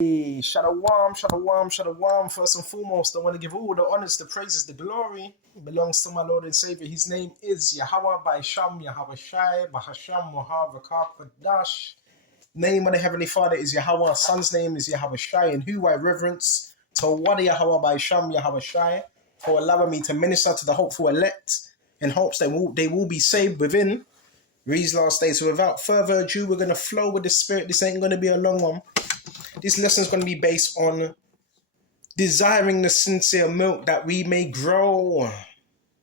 Hey, shalom, shalom, shalom. First and foremost, I want to give all the honors, the praises, the glory belongs to my Lord and Savior. His name is Yahweh by Sham, Yahweh Shai, Bahasham, Mohavakar Dash. Name of the Heavenly Father is Yahweh. Son's name is Yahweh Shai, and who I reverence. To what Yahweh by Sham, Yahweh Shai, for allowing me to minister to the hopeful elect in hopes that they will be saved within these last days. So without further ado, we're going to flow with the Spirit. This ain't going to be a long one. This lesson is going to be based on desiring the sincere milk that we may grow.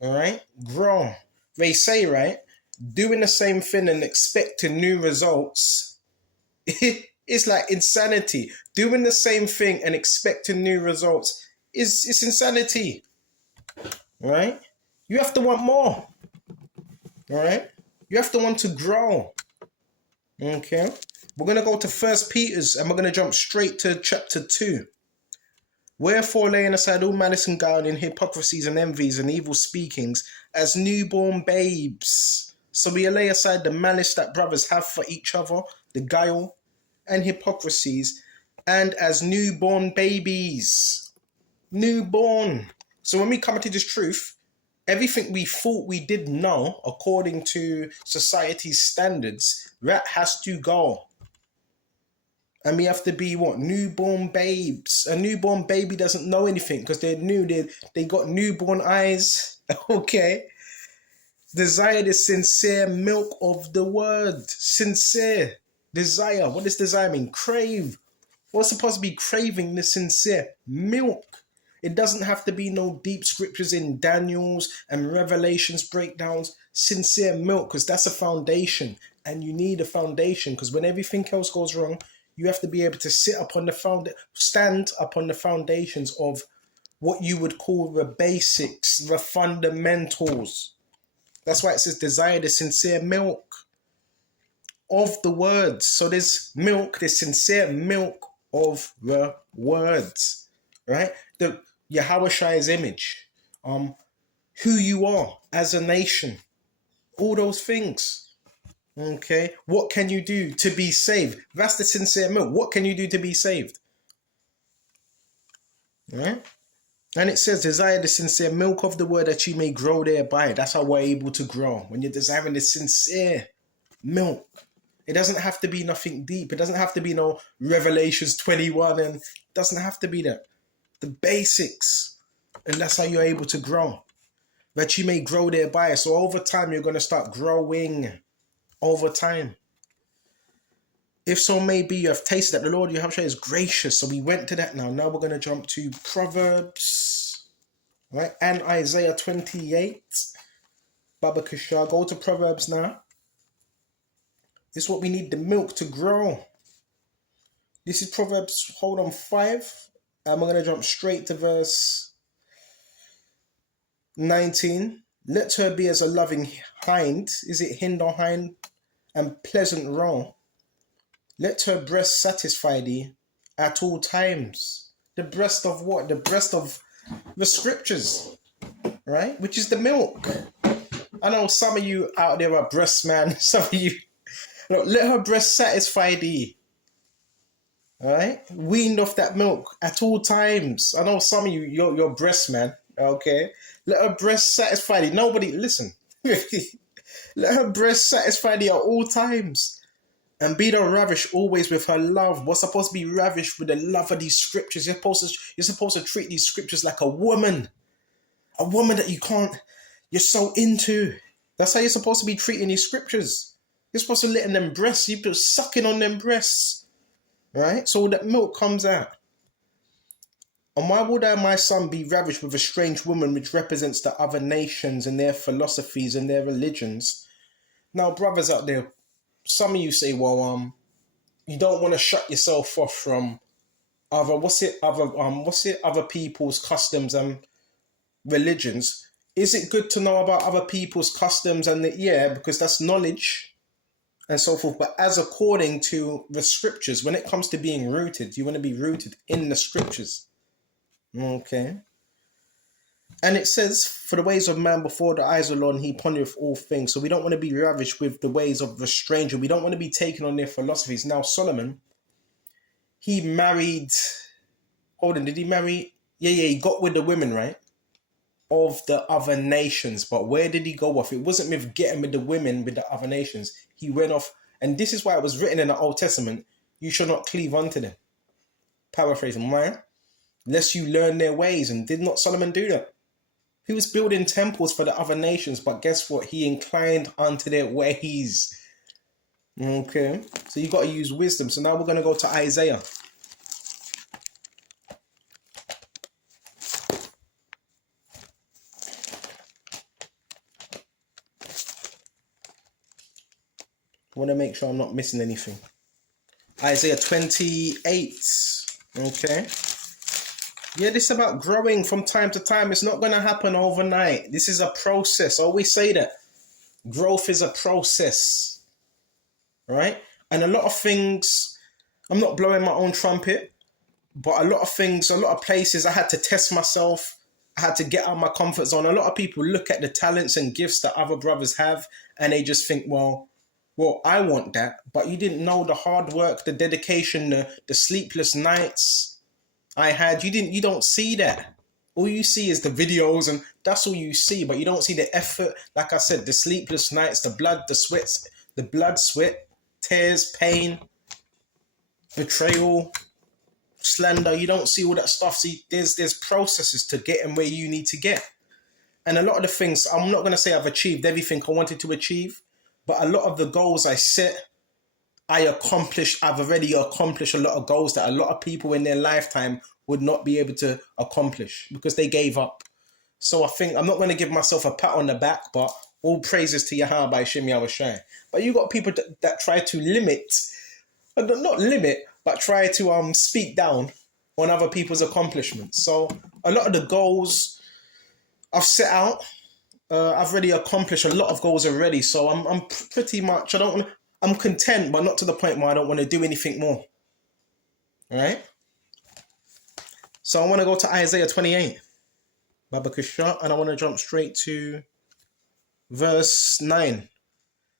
All right? Grow. They say, right? Doing the same thing and expecting new results. It's like insanity. Doing the same thing and expecting new results it's insanity. All right? You have to want more. All right? You have to want to grow. Okay? We're going to go to 1 Peter's and we're going to jump straight to chapter 2. Wherefore, laying aside all malice and guile and hypocrisies and envies and evil speakings as newborn babes. So we lay aside the malice that brothers have for each other, the guile and hypocrisies, and as newborn babies. Newborn. So when we come into this truth, everything we thought we did know, according to society's standards, that has to go. And we have to be what? Newborn babes. A newborn baby doesn't know anything because they're new. They got newborn eyes. Okay. Desire the sincere milk of the word. Sincere. Desire. What does desire mean? Crave. We're supposed to be craving the sincere milk. It doesn't have to be no deep scriptures in Daniel's and Revelations breakdowns. Sincere milk, because that's a foundation. And you need a foundation because when everything else goes wrong, you have to be able to stand upon the foundations of what you would call the basics, the fundamentals. That's why it says desire the sincere milk of the words. So there's milk, there's sincere milk of the words, right? The Yahweh Shai's image, who you are as a nation, all those things. Okay, what can you do to be saved? That's the sincere milk. What can you do to be saved? Right? And it says, desire the sincere milk of the word that you may grow thereby. That's how we're able to grow. When you're desiring the sincere milk. It doesn't have to be nothing deep. It doesn't have to be no Revelations 21. And it doesn't have to be that. The basics. And that's how you're able to grow. That you may grow thereby. So over time, you're going to start growing. Over time. If so may be you have tasted that the Lord Yahweh is gracious. So we went to that now. Now we're going to jump to Proverbs, right? And Isaiah 28. Baba Kishar, go to Proverbs now. This is what we need the milk to grow. This is Proverbs, 5. And we're going to jump straight to verse 19. Let her be as a loving hind. Is it hind or hind? And pleasant roe. Let her breast satisfy thee at all times. The breast of what? The breast of the scriptures, right? Which is the milk. I know some of you out there are breast man. Some of you, let her breast satisfy thee. All right? Weaned off that milk at all times. I know some of you, you're breast man. Okay? Let her breast satisfy thee. Nobody, listen. Let her breast satisfy thee at all times. And be thou ravished always with her love. We're supposed to be ravished with the love of these scriptures. You're supposed to treat these scriptures like a woman. A woman that you're so into. That's how you're supposed to be treating these scriptures. You're supposed to let them breasts. You're sucking on them breasts. Right? So that milk comes out. And why would I, my son, be ravished with a strange woman which represents the other nations and their philosophies and their religions? Now, brothers out there, some of you say, well, you don't want to shut yourself off from other people's customs and religions. Is it good to know about other people's customs yeah, because that's knowledge and so forth. But as according to the scriptures, when it comes to being rooted, you want to be rooted in the scriptures. Okay. And it says, for the ways of man before the eyes of the Lord, and he pondereth all things. So we don't want to be ravished with the ways of the stranger. We don't want to be taken on their philosophies. Now, Solomon, he married, hold on, did he marry? Yeah, he got with the women, right? Of the other nations. But where did he go off? It wasn't with getting with the women with the other nations. He went off, and this is why it was written in the Old Testament, you shall not cleave unto them. Paraphrasing, why? Lest you learn their ways. And did not Solomon do that? He was building temples for the other nations, but guess what? He inclined unto their ways. Okay, so you got to use wisdom. So now we're going to go to Isaiah. I want to make sure I'm not missing anything. Isaiah 28. Okay. Yeah, this is about growing from time to time. It's not going to happen overnight. This is a process. I always say that. Growth is a process. Right? And a lot of things, I'm not blowing my own trumpet, but a lot of things, a lot of places, I had to test myself. I had to get out of my comfort zone. A lot of people look at the talents and gifts that other brothers have, and they just think, well, I want that. But you didn't know the hard work, the dedication, the sleepless nights I had. You don't see that. All you see is the videos, and that's all you see. But you don't see the effort. Like I said, the sleepless nights, the blood, sweat, tears, pain, betrayal, slander. You don't see all that stuff. See, there's processes to getting where you need to get. And a lot of the things, I'm not going to say I've achieved everything I wanted to achieve, but a lot of the goals I set, I've already accomplished a lot of goals that a lot of people in their lifetime would not be able to accomplish because they gave up. So I think I'm not going to give myself a pat on the back, but all praises to Yahweh by Shem Yahushai. But you got people that try to limit, not limit, but try to speak down on other people's accomplishments. So a lot of the goals I've set out, I've already accomplished a lot of goals already. So I'm pretty much, I'm content, but not to the point where I don't want to do anything more. All right? So I want to go to Isaiah 28, Baba Kusha, and I want to jump straight to verse 9.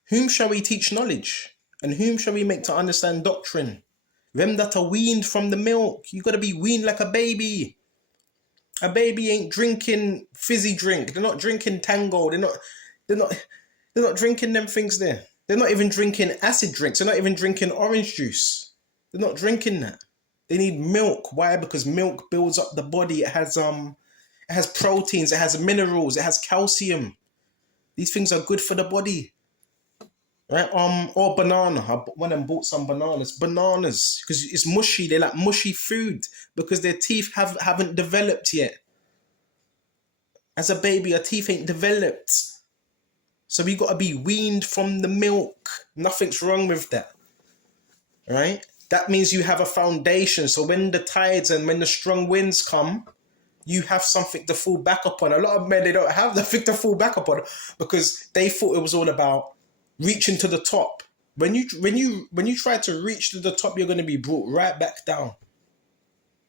Whom shall we teach knowledge? And whom shall we make to understand doctrine? Them that are weaned from the milk. You got to be weaned like a baby. A baby ain't drinking fizzy drink. They're not drinking Tango. They're not drinking them things there. They're not even drinking acid drinks. They're not even drinking orange juice. They're not drinking that. They need milk. Why? Because milk builds up the body. It has proteins. It has minerals. It has calcium. These things are good for the body. Right? Or banana. I went and bought some bananas. Bananas, because it's mushy. They like mushy food because their teeth haven't developed yet. As a baby, your teeth ain't developed. So we got to be weaned from the milk. Nothing's wrong with that. Right? That means you have a foundation. So when the tides and when the strong winds come, you have something to fall back upon. A lot of men, they don't have nothing to fall back upon because they thought it was all about reaching to the top. When you try to reach to the top, you're going to be brought right back down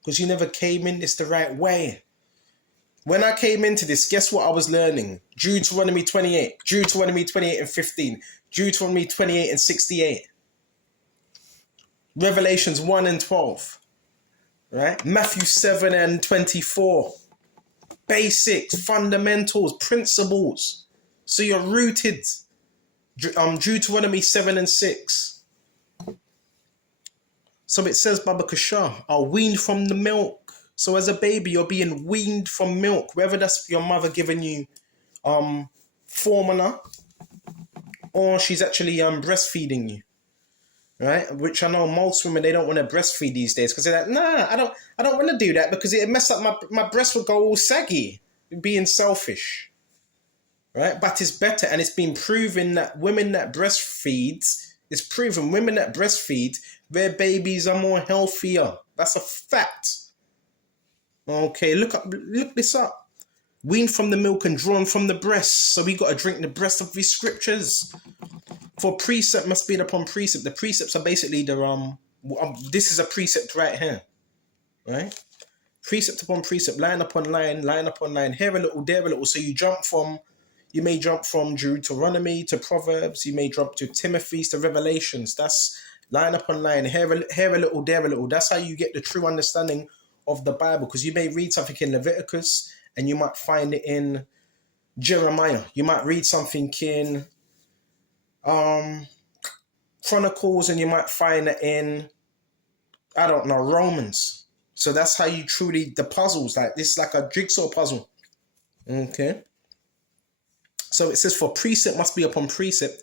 because you never came in this the right way. When I came into this, guess what I was learning? Deuteronomy 28, Deuteronomy 28 and 15, Deuteronomy 28 and 68, Revelations 1 and 12, right? Matthew 7 and 24. Basics, fundamentals, principles. So you're rooted. Deuteronomy 7 and 6. So it says, Baba Kasha, are weaned from the milk. So as a baby, you're being weaned from milk, whether that's your mother giving you formula or she's actually breastfeeding you. Right? Which I know most women, they don't want to breastfeed these days because they're like, nah, I don't want to do that because it mess up my breast would go all saggy. Being selfish. Right? But it's better, and it's been proven that women that breastfeed, their babies are more healthier. That's a fact. Okay, look this up. Weaned from the milk and drawn from the breast. So we got to drink the breast of these scriptures. For precept must be upon precept. The precepts are basically this is a precept right here. Right? Precept upon precept, line upon line, here a little, there a little. So you may jump from Deuteronomy to Proverbs, you may jump to Timothy to Revelations. That's line upon line, here a little, there a little. That's how you get the true understanding of the Bible. Because you may read something in Leviticus and you might find it in Jeremiah. You might read something in Chronicles and you might find it in, I don't know, Romans. So that's how you truly, the puzzles, like this is like a jigsaw puzzle. Okay. So it says, for precept must be upon precept,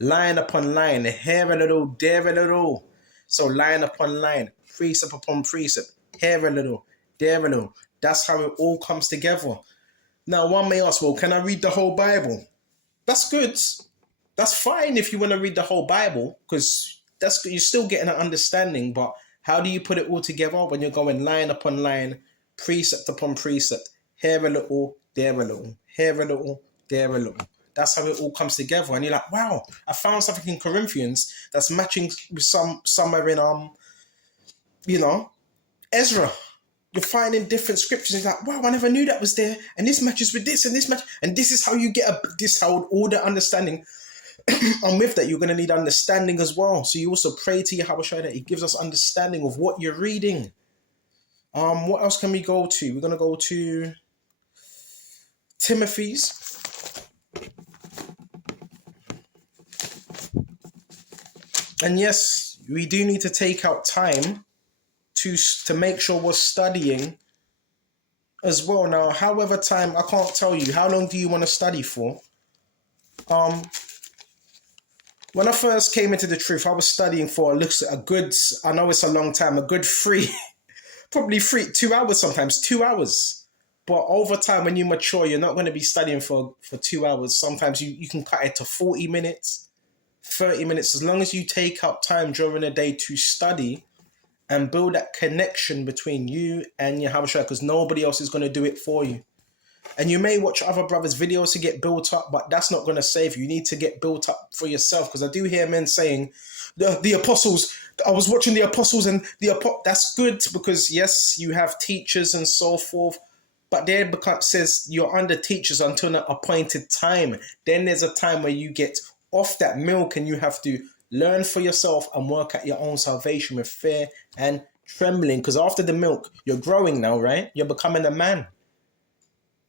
line upon line, here a little, there a little. So line upon line, precept upon precept, here a little, there a little. That's how it all comes together. Now, one may ask, well, can I read the whole Bible? That's good. That's fine if you want to read the whole Bible, because you're still getting an understanding. But how do you put it all together when you're going line upon line, precept upon precept, here a little, there a little, here a little, there a little. That's how it all comes together. And you're like, wow, I found something in Corinthians that's matching with somewhere in Ezra. You're finding different scriptures. It's like, wow, I never knew that was there. And this matches with this and this match. And this is how you get all the understanding. And with that, you're going to need understanding as well. So you also pray to Yahweh that he gives us understanding of what you're reading. What else can we go to? We're going to go to Timothy's. And yes, we do need to take out time to make sure we're studying as well. Now, however time, I can't tell you, how long do you want to study for? When I first came into the truth, I was studying for a good, I know it's a long time, a good 2 hours sometimes, 2 hours. But over time, when you mature, you're not going to be studying for 2 hours. Sometimes you can cut it to 40 minutes, 30 minutes, as long as you take up time during the day to study and build that connection between you and Yahweh Shai, because nobody else is going to do it for you. And you may watch other brothers' videos to get built up, but that's not going to save you. You need to get built up for yourself, because I do hear men saying, the apostles, I was watching the apostles and that's good, because yes, you have teachers and so forth, but there says you're under teachers until an appointed time. Then there's a time where you get off that milk and you have to learn for yourself and work at your own salvation with fear and trembling. Because after the milk, you're growing now, right? You're becoming a man.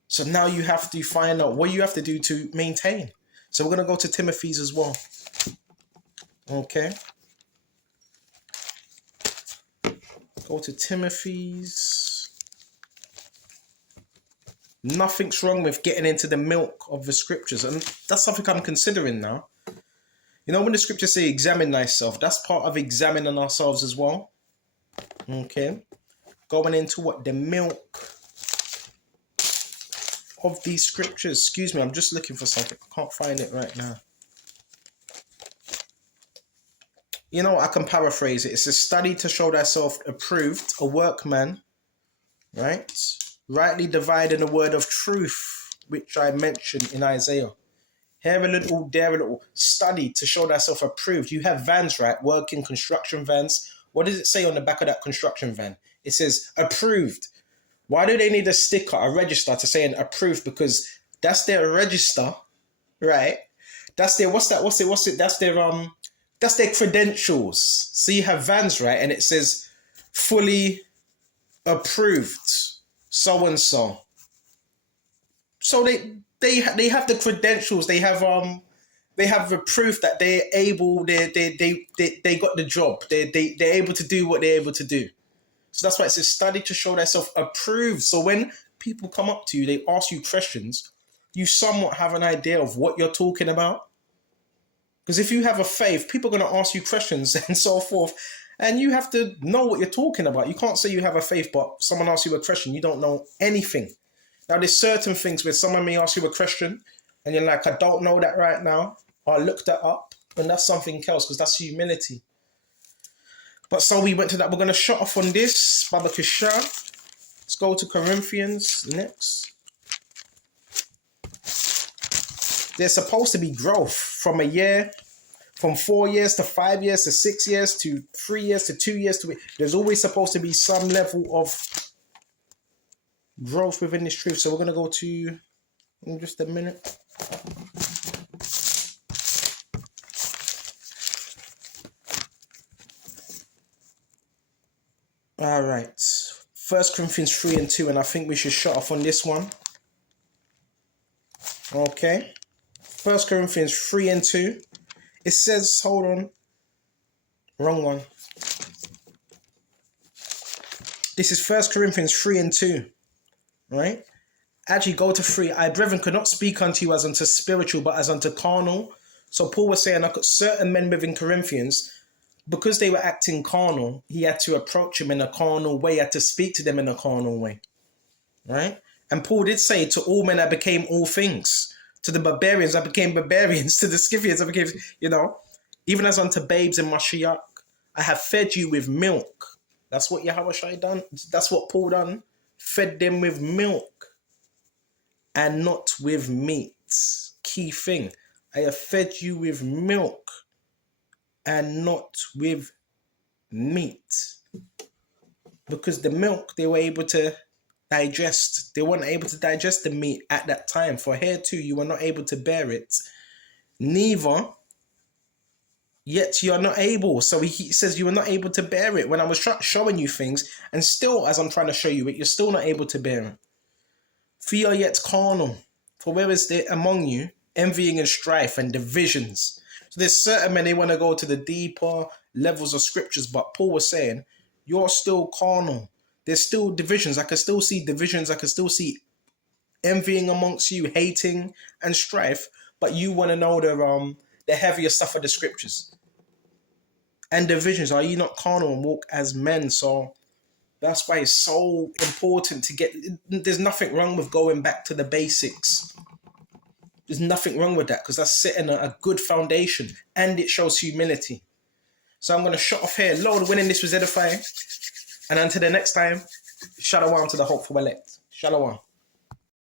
So now you have to find out what you have to do to maintain. So we're going to go to Timothy's as well. Okay. Go to Timothy's. Nothing's wrong with getting into the milk of the scriptures. And that's something I'm considering now. You know, when the scriptures say examine thyself, that's part of examining ourselves as well. Okay. Going into what? The milk of these scriptures. Excuse me, I'm just looking for something. I can't find it right now. You know, I can paraphrase it. It's a study to show thyself approved, a workman, right? Rightly dividing the word of truth, which I mentioned in Isaiah. Here a little, there a little. Study to show thyself approved. You have vans, right? Working construction vans. What does it say on the back of that construction van? It says approved. Why do they need a sticker, a register to say an approved? Because that's their register, right? That's their, that's their credentials. So you have vans, right? And it says fully approved, so-and-so. So they have the credentials. They have the proof that they're able, they got the job. They're able to do what they're able to do. So that's why it says study to show thyself approved. So when people come up to you, they ask you questions, you somewhat have an idea of what you're talking about. Because if you have a faith, people are going to ask you questions and so forth. And you have to know what you're talking about. You can't say you have a faith, but someone asks you a question, you don't know anything. Now, there's certain things where someone may ask you a question and you're like, I don't know that right now. Or I looked that up. And that's something else, because that's humility. But so we went to that. We're going to shut off on this. Baba Kishar. Let's go to Corinthians next. There's supposed to be growth from a year, from 4 years to 5 years to 6 years to 3 years to 2 years. There's always supposed to be some level of growth within this truth. So we're going to go to, in just a minute. All right. 1 Corinthians 3:2, and I think we should shut off on this one. Okay. 1 Corinthians 3:2. It says, hold on. Wrong one. This is 1 Corinthians 3:2. Right? Actually, go to 3. I, brethren, could not speak unto you as unto spiritual, but as unto carnal. So Paul was saying, certain men within Corinthians, because they were acting carnal, he had to approach them in a carnal way, had to speak to them in a carnal way. Right? And Paul did say, to all men I became all things. To the barbarians I became barbarians. To the Scythians I became, even as unto babes in Mashiach, I have fed you with milk. That's what Yahushua done. That's what Paul done. Fed them with milk and not with meat. Key thing. I have fed you with milk and not with meat. Because the milk they were able to digest. They weren't able to digest the meat at that time. For here too, you were not able to bear it. Neither, yet you're not able. So he says you were not able to bear it when I was showing you things. And still, as I'm trying to show you it, you're still not able to bear it. For you are yet carnal. For where is there among you envying and strife and divisions? So there's certain men, they want to go to the deeper levels of scriptures. But Paul was saying, you're still carnal. There's still divisions. I can still see divisions. I can still see envying amongst you, hating and strife. But you want to know the heavier stuff of the scriptures. And divisions. Are you not carnal and walk as men? So that's why it's so important to get... There's nothing wrong with going back to the basics. There's nothing wrong with that because that's setting a good foundation and it shows humility. So I'm going to shut off here. Lord, winning this was edifying. And until the next time, shalom to the hopeful elect. Shalom.